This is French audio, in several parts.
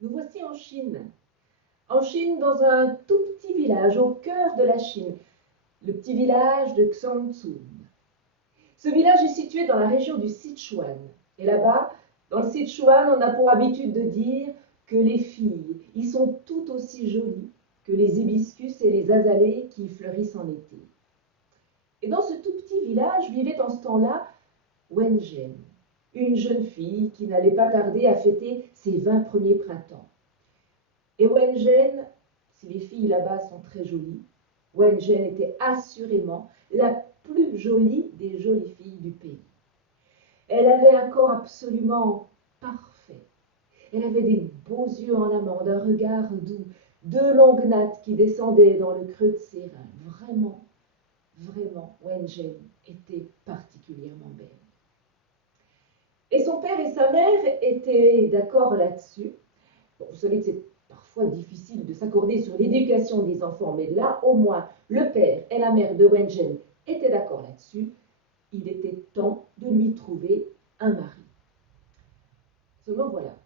Nous voici en Chine. En Chine, dans un tout petit village au cœur de la Chine, le petit village de Xiangsu. Ce village est situé dans la région du Sichuan. Et là-bas, dans le Sichuan, on a pour habitude de dire que les filles y sont tout aussi jolies que les hibiscus et les azalées qui y fleurissent en été. Et dans ce tout petit village vivait en ce temps-là Wen Zhen, une jeune fille qui n'allait pas tarder à fêter ses 20 premiers printemps. Et Wen Zhen, si les filles là-bas sont très jolies, Wen Zhen était assurément la plus jolie des jolies filles du pays. Elle avait un corps absolument parfait. Elle avait des beaux yeux en amande, un regard doux, deux longues nattes qui descendaient dans le creux de ses reins. Vraiment, vraiment, Wen Zhen était particulièrement belle. Et son père et sa mère étaient d'accord là-dessus. Bon, vous savez que c'est parfois difficile de s'accorder sur l'éducation des enfants, mais là, au moins, le père et la mère de Wen Zhen étaient d'accord là-dessus. Il était temps de lui trouver un mari. Seulement voilà,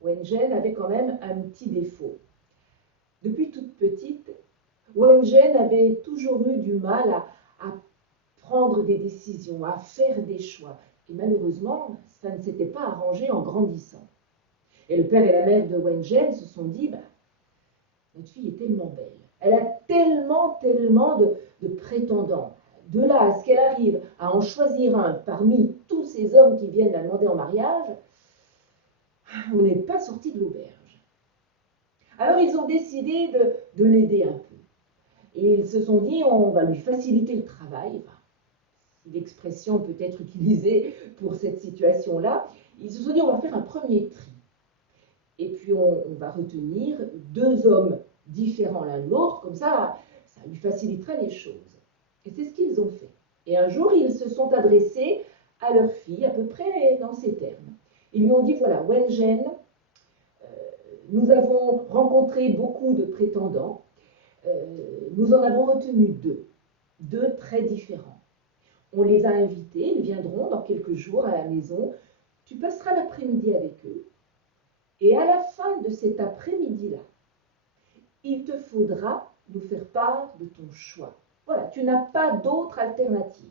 Wen Zhen avait quand même un petit défaut. Depuis toute petite, Wen Zhen avait toujours eu du mal à prendre des décisions, à faire des choix. Et malheureusement, ça ne s'était pas arrangé en grandissant. Et le père et la mère de Wen Zhen se sont dit, bah, notre fille est tellement belle, elle a tellement de prétendants. De là à ce qu'elle arrive à en choisir un parmi tous ces hommes qui viennent la demander en mariage, on n'est pas sorti de l'auberge. Alors ils ont décidé de l'aider un peu. Et ils se sont dit, on va lui faciliter le travail. Enfin, si l'expression peut être utilisée pour cette situation-là. Ils se sont dit, on va faire un premier tri. Et puis on va retenir deux hommes différents l'un de l'autre, comme ça lui facilitera les choses. Et c'est ce qu'ils ont fait. Et un jour, ils se sont adressés à leur fille, à peu près dans ces termes. Ils lui ont dit, voilà, Wen Zhen, nous avons rencontré beaucoup de prétendants, nous en avons retenu deux très différents. On les a invités, ils viendront dans quelques jours à la maison, tu passeras l'après-midi avec eux, et à la fin de cet après-midi-là, il te faudra nous faire part de ton choix. Voilà, tu n'as pas d'autre alternative.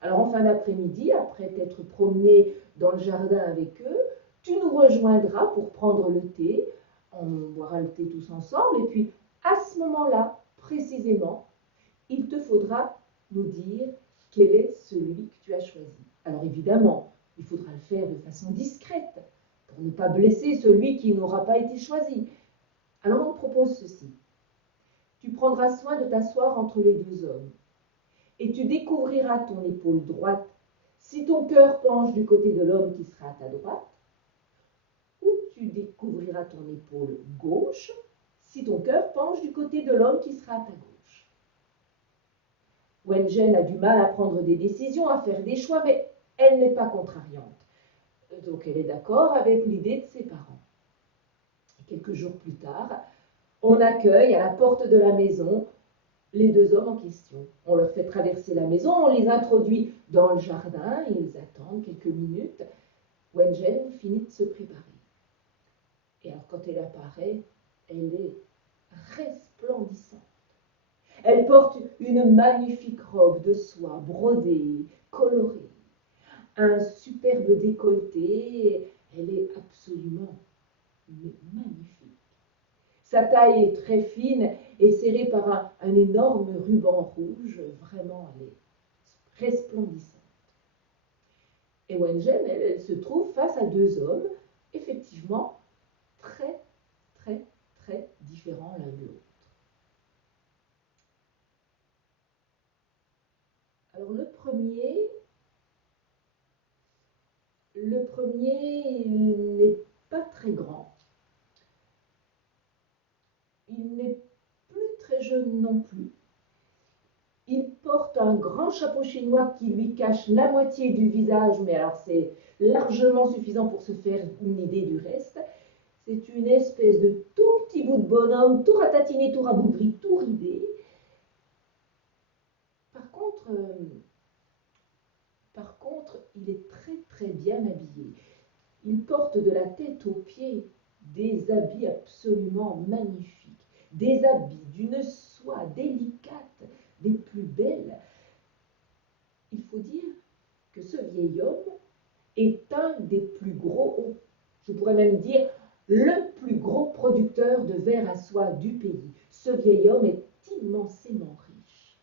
Alors en fin d'après-midi, après t'être promené dans le jardin avec eux, tu nous rejoindras pour prendre le thé. On boira le thé tous ensemble. Et puis à ce moment-là, précisément, il te faudra nous dire quel est celui que tu as choisi. Alors évidemment, il faudra le faire de façon discrète pour ne pas blesser celui qui n'aura pas été choisi. Alors on te propose ceci. Tu prendras soin de t'asseoir entre les deux hommes et tu découvriras ton épaule droite si ton cœur penche du côté de l'homme qui sera à ta droite, ou tu découvriras ton épaule gauche si ton cœur penche du côté de l'homme qui sera à ta gauche. Wen Zhen a du mal à prendre des décisions, à faire des choix, mais elle n'est pas contrariante. Donc elle est d'accord avec l'idée de ses parents. Et quelques jours plus tard, on accueille à la porte de la maison les deux hommes en question. On leur fait traverser la maison, on les introduit dans le jardin, ils attendent quelques minutes. Wen Zhen finit de se préparer. Et alors quand elle apparaît, elle est resplendissante. Elle porte une magnifique robe de soie brodée, colorée, un superbe décolleté. Elle est absolument magnifique. Sa taille est très fine et serrée par un énorme ruban rouge. Vraiment, elle est resplendissante. Et Wen Zhen, elle se trouve face à deux hommes, effectivement, très, très, très différents l'un de l'autre. Alors le premier, il n'est pas très grand. Il n'est plus très jeune non plus. Il porte un grand chapeau chinois qui lui cache la moitié du visage, mais alors c'est largement suffisant pour se faire une idée du reste. C'est une espèce de tout petit bout de bonhomme, tout ratatiné, tout rabougri, tout ridé. Par contre, il est très très bien habillé. Il porte de la tête aux pieds des habits absolument magnifiques, des habits d'une soie délicate, des plus belles. Il faut dire que ce vieil homme est un des plus gros, je pourrais même dire le plus gros producteur de verre à soie du pays. Ce vieil homme est immensément riche.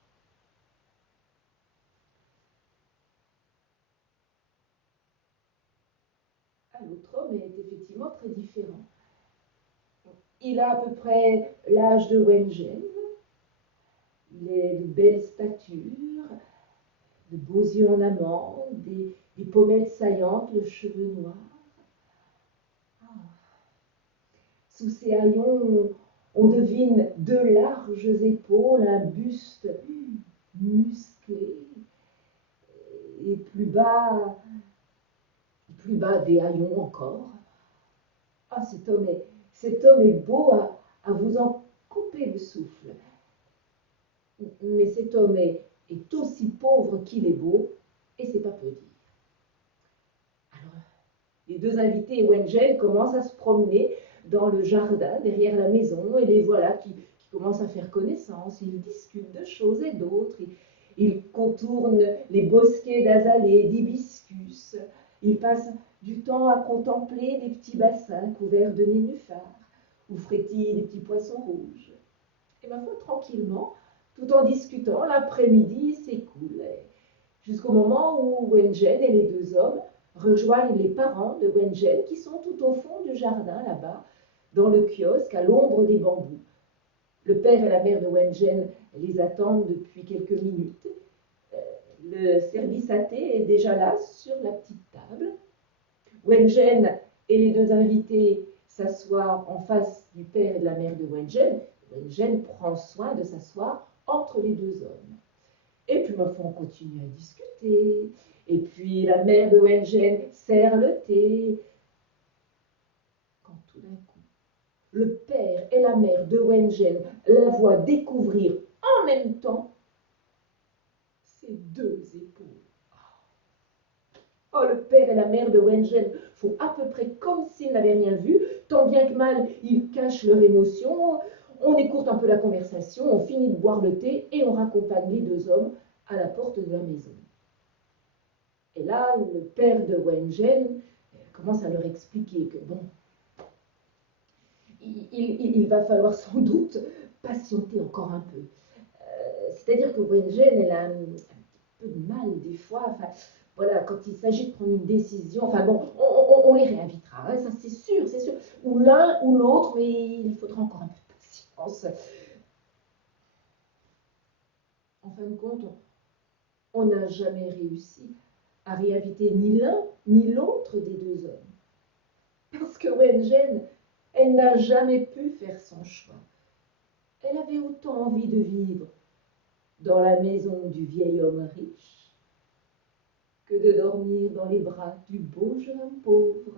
L'autre homme est effectivement très différent. Il a à peu près l'âge de Wengen, il est de belle stature, de beaux yeux en amande, des pommettes saillantes, le cheveu noir. Sous ses haillons, on devine de larges épaules, un buste musclé, et plus bas des haillons encore. Ah, cet homme est beau à vous en couper le souffle. Mais cet homme est aussi pauvre qu'il est beau, et c'est pas peu dire. Alors, les deux invités et Wengen commencent à se promener dans le jardin derrière la maison, et les voilà qui commencent à faire connaissance. Ils discutent de choses et d'autres. Ils contournent les bosquets d'azalées, d'hibiscus. Ils passent du temps à contempler les petits bassins couverts de nénuphars, où frétillent les petits poissons rouges. Et ma foi, tranquillement, tout en discutant, l'après-midi s'écoule, jusqu'au moment où Wengen et les deux hommes rejoignent les parents de Wengen qui sont tout au fond du jardin, là-bas, dans le kiosque, à l'ombre des bambous. Le père et la mère de Wengen les attendent depuis quelques minutes. Le service à thé est déjà là, sur la petite table. Wengen et les deux invités s'assoient en face du père et de la mère de Wengen. Wengen prend soin de s'asseoir entre les deux hommes. Et puis, ma foi, on continue à discuter. Et puis, la mère de Wengen sert le thé. Quand tout d'un coup, le père et la mère de Wengen la voient découvrir en même temps ses deux épaules. Oh, le père et la mère de Wengen font à peu près comme s'ils n'avaient rien vu, tant bien que mal, ils cachent leur émotion. On écoute un peu la conversation, on finit de boire le thé et on raccompagne les deux hommes à la porte de la maison. Et là, le père de Wengen commence à leur expliquer que bon, il va falloir sans doute patienter encore un peu. C'est-à-dire que Wengen, elle a un petit peu de mal des fois. Enfin, voilà, quand il s'agit de prendre une décision, enfin bon, on les réinvitera, hein, ça c'est sûr, c'est sûr. Ou l'un ou l'autre, mais il faudra encore un peu de patience. En fin de compte, on n'a jamais réussi à réinviter ni l'un ni l'autre des deux hommes. Parce que Wengen, elle n'a jamais pu faire son choix. Elle avait autant envie de vivre dans la maison du vieil homme riche que de dormir dans les bras du beau jeune homme pauvre.